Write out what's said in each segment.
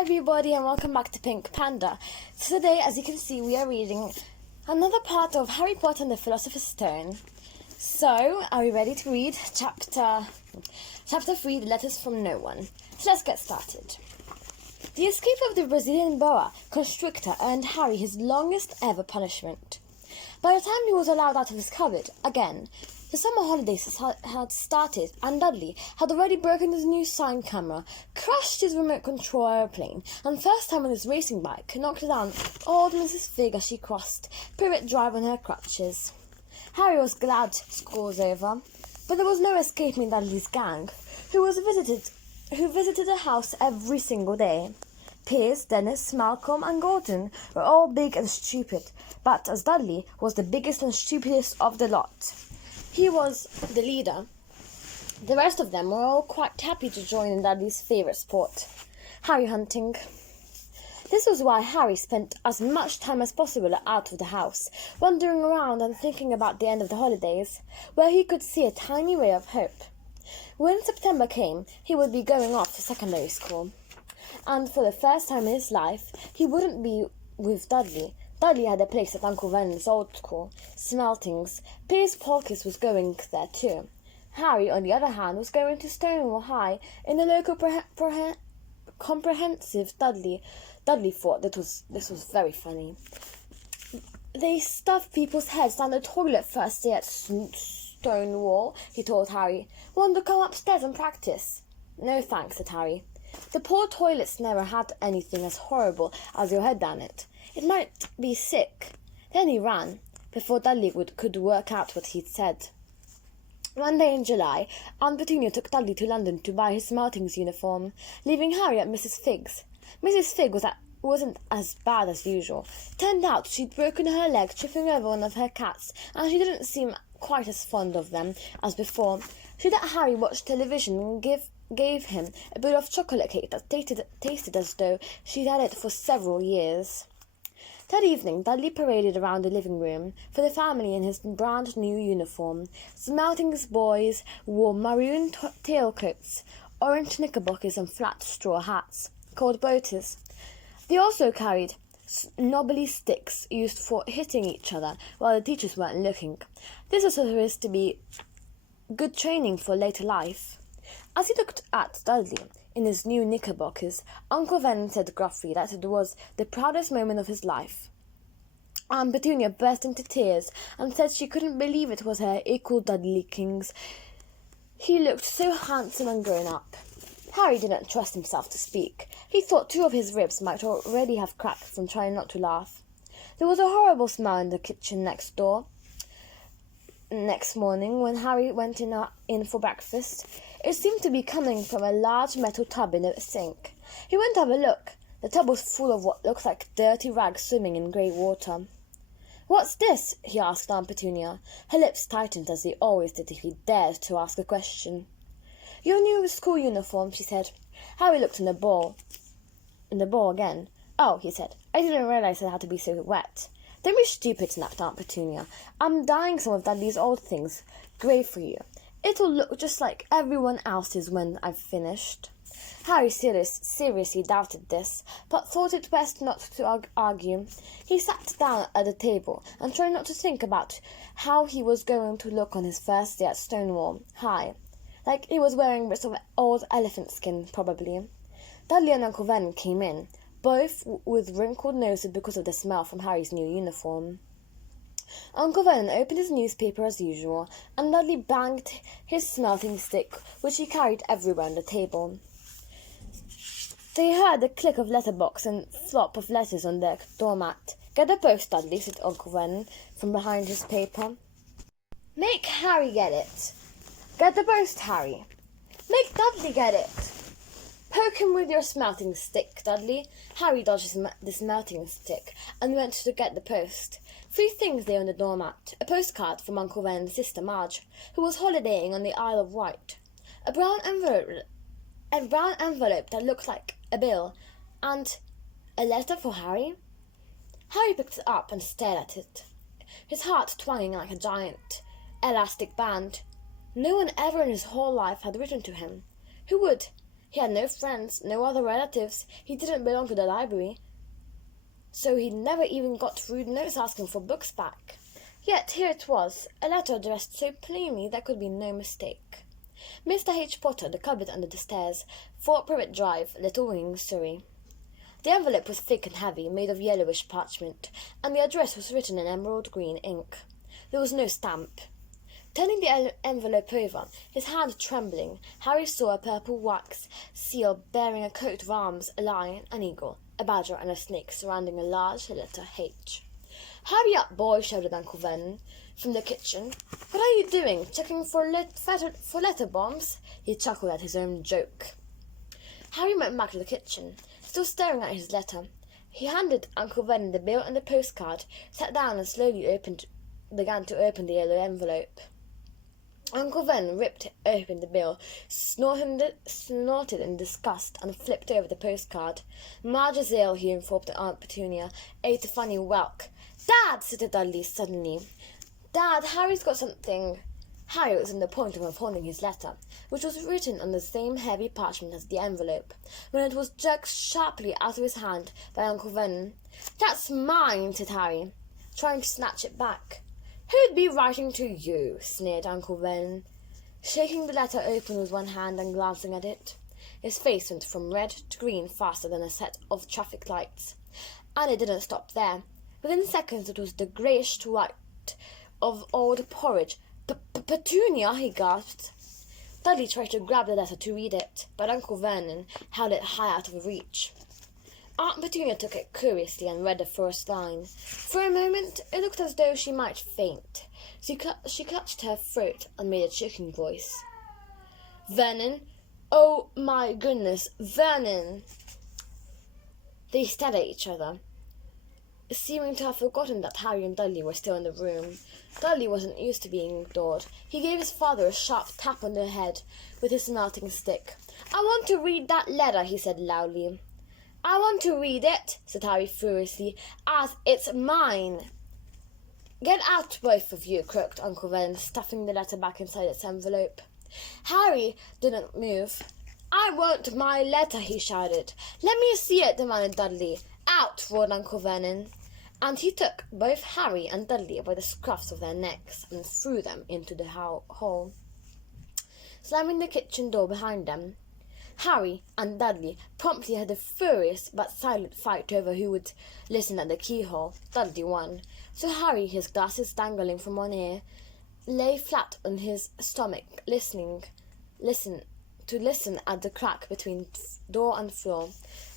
everybody and welcome back to Pink Panda. So today, as you can see, we are reading another part of Harry Potter and the Philosopher's Stone. So, are we ready to read chapter 3, The Letters from No One? So let's get started. The escape of the Brazilian boa constrictor earned Harry his longest ever punishment. By the time he was allowed out of his cupboard again, the summer holidays had started, and Dudley had already broken his new sign camera, crashed his remote control aeroplane, and first time on his racing bike, knocked down old Mrs. Fig as she crossed Privet Drive on her crutches. Harry was glad school was over, but there was no escaping Dudley's gang, who visited the house every single day. Piers, Dennis, Malcolm, and Gordon were all big and stupid, but as Dudley was the biggest and stupidest of the lot, he was the leader. The rest of them were all quite happy to join in Dudley's favourite sport, Harry hunting. This was why Harry spent as much time as possible out of the house, wandering around and thinking about the end of the holidays, where he could see a tiny ray of hope. When September came, he would be going off to secondary school, and for the first time in his life, he wouldn't be with Dudley. Dudley had a place at Uncle Vernon's old school, Smeltings. Piers Polkiss was going there too. Harry, on the other hand, was going to Stonewall High in the local comprehensive. Dudley thought this was very funny. They stuffed people's heads down the toilet first day at Stonewall, he told Harry. Want to come upstairs and practice? No thanks, said Harry. The poor toilets never had anything as horrible as your head down it. It might be sick. Then he ran, before Dudley could work out what he'd said. One day in July, Aunt Petunia took Dudley to London to buy his Smeltings uniform, leaving Harry at Mrs. Fig's. Mrs. Fig wasn't as bad as usual. Turned out she'd broken her leg tripping over one of her cats, and she didn't seem quite as fond of them as before. She let Harry watch television and gave him a bit of chocolate cake that tasted as though she'd had it for several years. That evening, Dudley paraded around the living room for the family in his brand new uniform. Smelting's boys wore maroon tailcoats, orange knickerbockers, and flat straw hats, called boaters. They also carried knobbly sticks used for hitting each other while the teachers weren't looking. This was supposed to be good training for later life. As he looked at Dudley in his new knickerbockers, Uncle Vernon said gruffly that it was the proudest moment of his life. Aunt Petunia burst into tears and said she couldn't believe it was her equal Dudley King's. He looked so handsome and grown up. Harry didn't trust himself to speak. He thought 2 of his ribs might already have cracked from trying not to laugh. There was a horrible smell in the kitchen next door. Next morning, when Harry went in for breakfast, it seemed to be coming from a large metal tub in the sink. He went to have a look. The tub was full of what looked like dirty rags swimming in grey water. "What's this?" he asked Aunt Petunia. Her lips tightened as they always did if he dared to ask a question. "Your new school uniform," she said. Harry looked in the bowl again. "Oh," he said, "I didn't realize it had to be so wet." "Don't be stupid," snapped Aunt Petunia. "I'm dyeing some of Dudley's old things grey for you. It'll look just like everyone else's when I've finished." Harry seriously doubted this, but thought it best not to argue. He sat down at the table and tried not to think about how he was going to look on his first day at Stonewall High. Like he was wearing bits of old elephant skin, probably. Dudley and Uncle Vernon came in, both with wrinkled noses because of the smell from Harry's new uniform. Uncle Vernon opened his newspaper as usual, and Dudley banged his smelting stick, which he carried everywhere on the table. They heard the click of letterbox and flop of letters on the doormat. "Get the post, Dudley," said Uncle Vernon from behind his paper. "Make Harry get it." "Get the post, Harry." "Make Dudley get it." "Poke him with your smelting stick, Dudley." Harry dodged the smelting stick and went to get the post. 3 things lay on the doormat: a postcard from Uncle Vernon's sister Marge, who was holidaying on the Isle of Wight, a brown envelope that looked like a bill, and a letter for Harry. Harry picked it up and stared at it, his heart twanging like a giant elastic band. No one ever in his whole life had written to him. Who would? He had no friends, no other relatives. He didn't belong to the library, so he never even got rude notes asking for books back. Yet here it was, a letter addressed so plainly there could be no mistake. Mr. H. Potter, The Cupboard Under the Stairs, 4 Privet Drive, Little Wing, Surrey. The envelope was thick and heavy, made of yellowish parchment, and the address was written in emerald green ink. There was no stamp. Turning the envelope over, his hand trembling, Harry saw a purple wax seal bearing a coat of arms, a lion, an eagle, a badger, and a snake surrounding a large letter H. "Hurry up, boy," shouted Uncle Vernon from the kitchen. "What are you doing? Checking for letter bombs?" He chuckled at his own joke. Harry went back to the kitchen, still staring at his letter. He handed Uncle Vernon the bill and the postcard, sat down and slowly began to open the yellow envelope. Uncle Vernon ripped open the bill, snorted in disgust, and flipped over the postcard. "Marge is ill," he informed Aunt Petunia, ate a funny whelk. "Dad!" said Dudley suddenly. "Dad, Harry's got something." Harry was on the point of unfolding his letter, which was written on the same heavy parchment as the envelope, when it was jerked sharply out of his hand by Uncle Vernon. "That's mine," said Harry, trying to snatch it back. "Who'd be writing to you?" sneered Uncle Vernon, shaking the letter open with one hand and glancing at it. His face went from red to green faster than a set of traffic lights. And it didn't stop there. Within seconds it was the greyish white of old porridge. "Petunia," he gasped. Dudley tried to grab the letter to read it, but Uncle Vernon held it high out of reach. Aunt Petunia took it curiously and read the first line. For a moment it looked as though she might faint. She clutched her throat and made a choking voice. "Vernon! Oh, my goodness, Vernon!" They stared at each other, seeming to have forgotten that Harry and Dudley were still in the room. Dudley wasn't used to being ignored. He gave his father a sharp tap on the head with his smarting stick. "I want to read that letter," he said loudly. "I want to read it," said Harry furiously, "as it's mine." "Get out, both of you," croaked Uncle Vernon, stuffing the letter back inside its envelope. Harry didn't move. "I want my letter," he shouted. "Let me see it," demanded Dudley. "Out," roared Uncle Vernon, and he took both Harry and Dudley by the scruffs of their necks and threw them into the hall, slamming the kitchen door behind them. Harry and Dudley promptly had a furious but silent fight over who would listen at the keyhole. Dudley won, so Harry, his glasses dangling from one ear, lay flat on his stomach, listening at the crack between door and floor.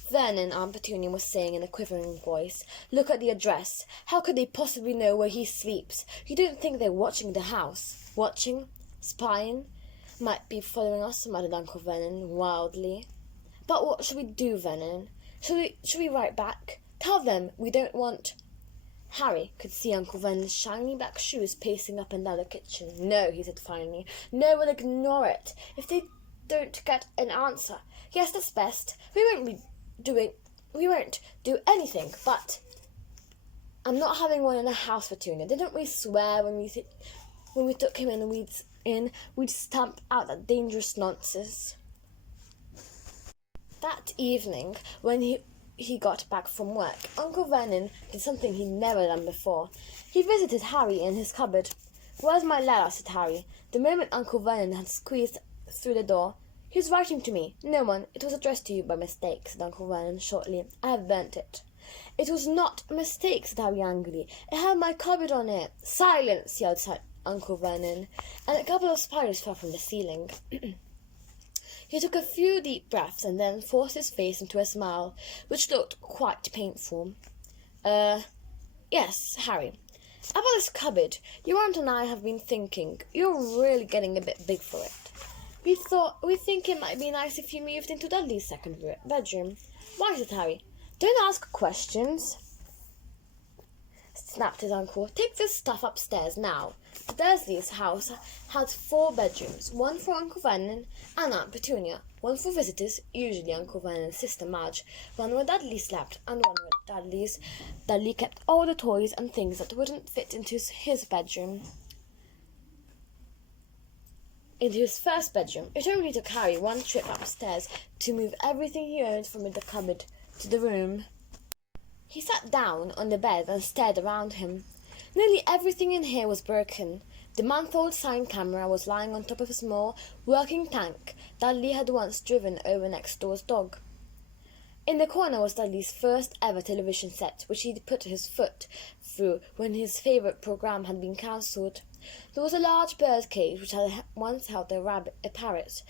"Vernon," Aunt Petunia was saying in a quivering voice, "look at the address. How could they possibly know where he sleeps? You don't think they're watching the house?" "Watching? Spying? Might be following us," muttered Uncle Vernon wildly. "But what should we do, Vernon? Should we write back? Tell them we don't want—" Harry could see Uncle Vernon's shiny black shoes pacing up and down the kitchen. "No," he said finally. "No, we'll ignore it. If they don't get an answer, yes, that's best. We won't do anything, but I'm not having one in the house, Petunia. Didn't we swear when we took him and we'd stamp out that dangerous nonsense?" That evening, when he got back from work, Uncle Vernon did something he'd never done before. He visited Harry in his cupboard. "Where's my letter?" said Harry, the moment Uncle Vernon had squeezed through the door. "Who's writing to me?" "No one. It was addressed to you by mistake," said Uncle Vernon shortly. "I have burnt it." "It was not a mistake," said Harry angrily. "It had my cupboard on it." "Silence!" yelled Uncle Vernon, and a couple of spiders fell from the ceiling. He took a few deep breaths and then forced his face into a smile, which looked quite painful. Yes, Harry. About this cupboard, your aunt and I have been thinking. You're really getting a bit big for it. We think it might be nice if you moved into Dudley's second bedroom." "Why?" said Harry. "Don't ask questions," snapped his uncle. "Take this stuff upstairs now." The Dursleys' house had 4 bedrooms, one for Uncle Vernon and Aunt Petunia, one for visitors, usually Uncle Vernon's sister Madge, one where Dudley slept, and one where Dudley kept all the toys and things that wouldn't fit into his bedroom. into his first bedroom. It only took Harry one trip upstairs to move everything he owned from the cupboard to the room. He sat down on the bed and stared around him. Nearly everything in here was broken. The month-old sign camera was lying on top of a small, working tank Dudley had once driven over next door's dog. In the corner was Dudley's first ever television set, which he'd put his foot through when his favourite programme had been cancelled. There was a large bird cage which had once held a parrot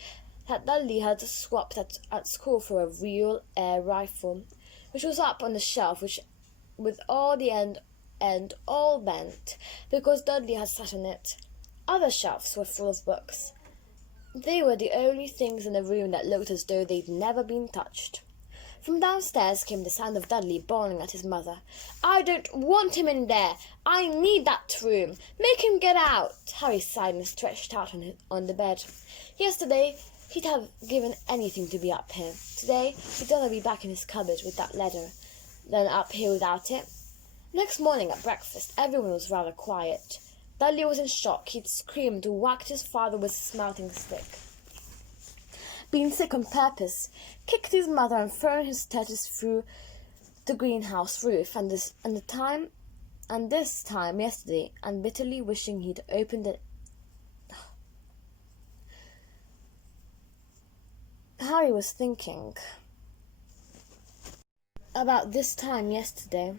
that Dudley had swapped at school for a real air rifle, which was up on the shelf, with all the end all bent, because Dudley had sat on it. Other shelves were full of books. They were the only things in the room that looked as though they'd never been touched. From downstairs came the sound of Dudley bawling at his mother. "I don't want him in there! I need that room! Make him get out!" Harry sighed and stretched out on the bed. Yesterday, he'd have given anything to be up here. Today, he'd rather be back in his cupboard with that letter than up here without it. Next morning at breakfast, everyone was rather quiet. Dudley was in shock. He'd screamed, whacked his father with a smelting stick, been sick on purpose, kicked his mother and thrown his turtles through the greenhouse roof, and this time yesterday, and bitterly wishing he'd opened it. Harry was thinking about this time yesterday,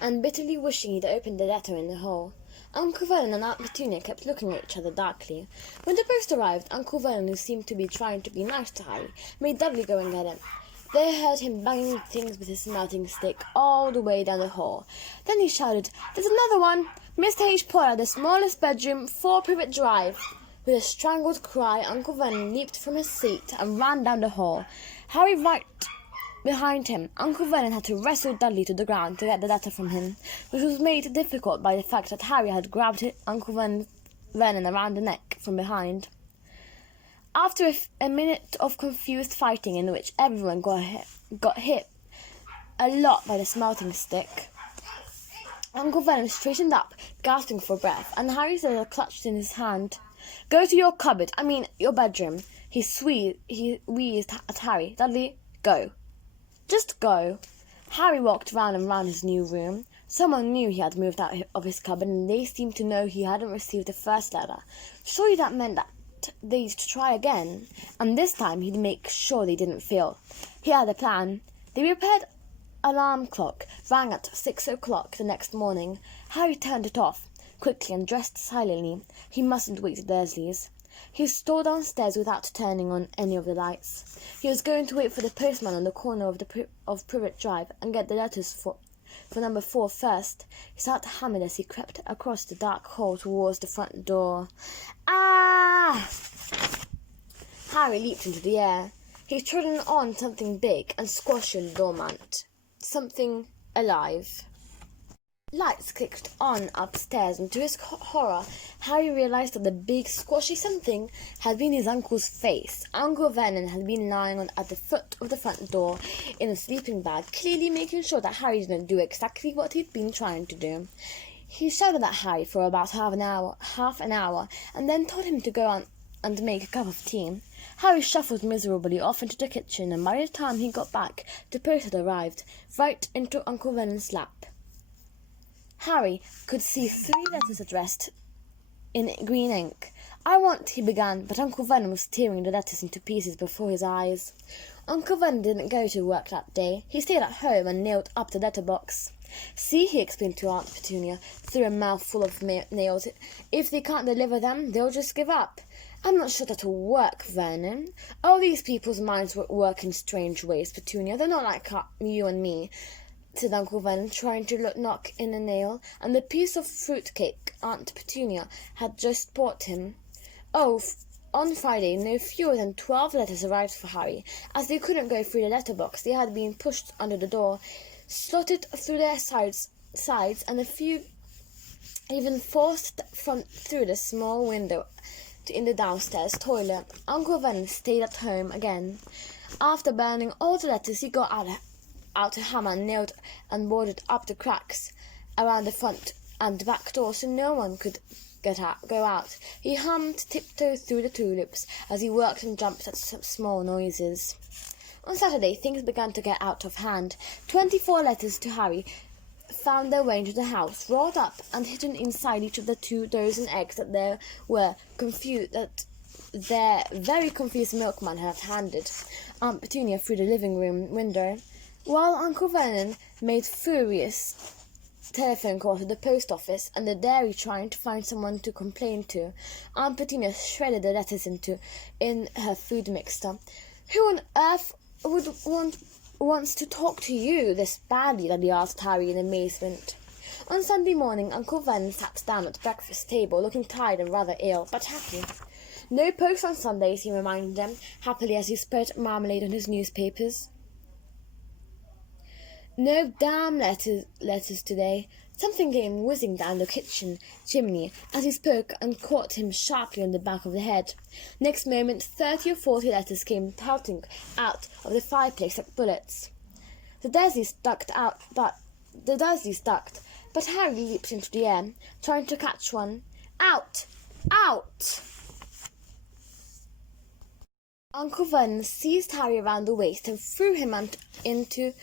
and bitterly wishing he'd opened the letter in the hole. Uncle Vernon and Aunt Petunia kept looking at each other darkly. When the post arrived, Uncle Vernon, who seemed to be trying to be nice to Harry, made Dudley go and get it. They heard him banging things with his smelting stick all the way down the hall. Then he shouted, "There's another one! Mr. H. Potter, the smallest bedroom, 4 Privet Drive." With a strangled cry, Uncle Vernon leaped from his seat and ran down the hall. Harry right behind him. Uncle Vernon had to wrestle Dudley to the ground to get the letter from him, which was made difficult by the fact that Harry had grabbed Uncle Vernon around the neck from behind. After a minute of confused fighting in which everyone got hit a lot by the smelting stick, Uncle Vernon straightened up, gasping for breath, and Harry's letter clutched in his hand. "Go to your cupboard, your bedroom." He wheezed at Harry. "Dudley, go. Just go." Harry walked round and round his new room. Someone knew he had moved out of his cupboard, and they seemed to know he hadn't received the first letter. Surely that meant that they'd try again, and this time he'd make sure they didn't fail. He had a plan. The repaired alarm clock rang at 6 o'clock the next morning. Harry turned it off quickly and dressed silently. He mustn't wait at Dursley's. He stole downstairs without turning on any of the lights. He was going to wait for the postman on the corner of Privet Drive and get the letters for number 4 first. His heart hammered as he crept across the dark hall towards the front door. Ah! Harry leaped into the air. He trodden on something big and squashed in the doormat. Something alive. Lights clicked on upstairs, and to his horror, Harry realized that the big, squashy something had been his uncle's face. Uncle Vernon had been lying at the foot of the front door in a sleeping bag, clearly making sure that Harry didn't do exactly what he'd been trying to do. He shouted at Harry for about half an hour, and then told him to go on and make a cup of tea. Harry shuffled miserably off into the kitchen, and by the time he got back, the post had arrived, right into Uncle Vernon's lap. Harry could see 3 letters addressed in green ink. "I want," he began, but Uncle Vernon was tearing the letters into pieces before his eyes. Uncle Vernon didn't go to work that day. He stayed at home and nailed up the letterbox. "See," he explained to Aunt Petunia through a mouthful of nails, "if they can't deliver them, they'll just give up." "I'm not sure that'll work, Vernon. All these people's minds work in strange ways, Petunia. They're not like you and me," said Uncle Vernon, trying to knock in a nail, and the piece of fruit-cake Aunt Petunia had just bought him. On Friday, no fewer than 12 letters arrived for Harry. As they couldn't go through the letterbox, they had been pushed under the door, slotted through their sides, and a few even forced through the small window in the downstairs toilet. Uncle Vernon stayed at home again. After burning all the letters, he got out a hammer and nailed and boarded up the cracks around the front and back door so no one could go out. He hummed Tiptoe Through the Tulips as he worked and jumped at some small noises. On Saturday, things began to get out of hand. 24 letters to Harry found their way into the house, rolled up and hidden inside each of the 2 dozen eggs that their very confused milkman had handed Aunt Petunia through the living room window, while Uncle Vernon made furious telephone calls to the post office and the dairy trying to find someone to complain to. Aunt Petunia shredded the letters in her food mixer. "Who on earth wants to talk to you this badly?" Daddy asked Harry in amazement. On Sunday morning, Uncle Vernon sat down at the breakfast table, looking tired and rather ill, but happy. "No post on Sundays," he reminded them, happily as he spread marmalade on his newspapers. "No damn letters today." Something came whizzing down the kitchen chimney as he spoke and caught him sharply on the back of the head. Next moment 30 or 40 letters came pelting out of the fireplace like bullets. The Dursleys ducked, but Harry leaped into the air, trying to catch one. "Out! Out!" Uncle Vernon seized Harry around the waist and threw him into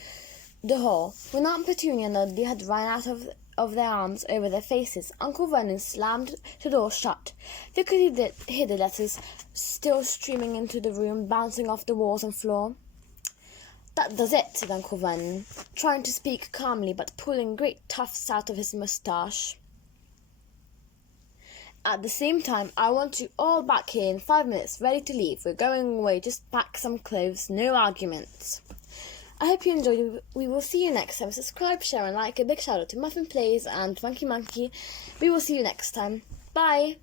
the hall. When Aunt Petunia and Dudley had run out of their arms over their faces, Uncle Vernon slammed the door shut. They could hear the letters still streaming into the room, bouncing off the walls and floor. "That does it," said Uncle Vernon, trying to speak calmly but pulling great tufts out of his moustache. "At the same time, I want you all back here in 5 minutes, ready to leave. We're going away. Just pack some clothes. No arguments." I hope you enjoyed it. We will see you next time. Subscribe, share, and like. A big shout out to Muffin Plays and Monkey Monkey. We will see you next time. Bye!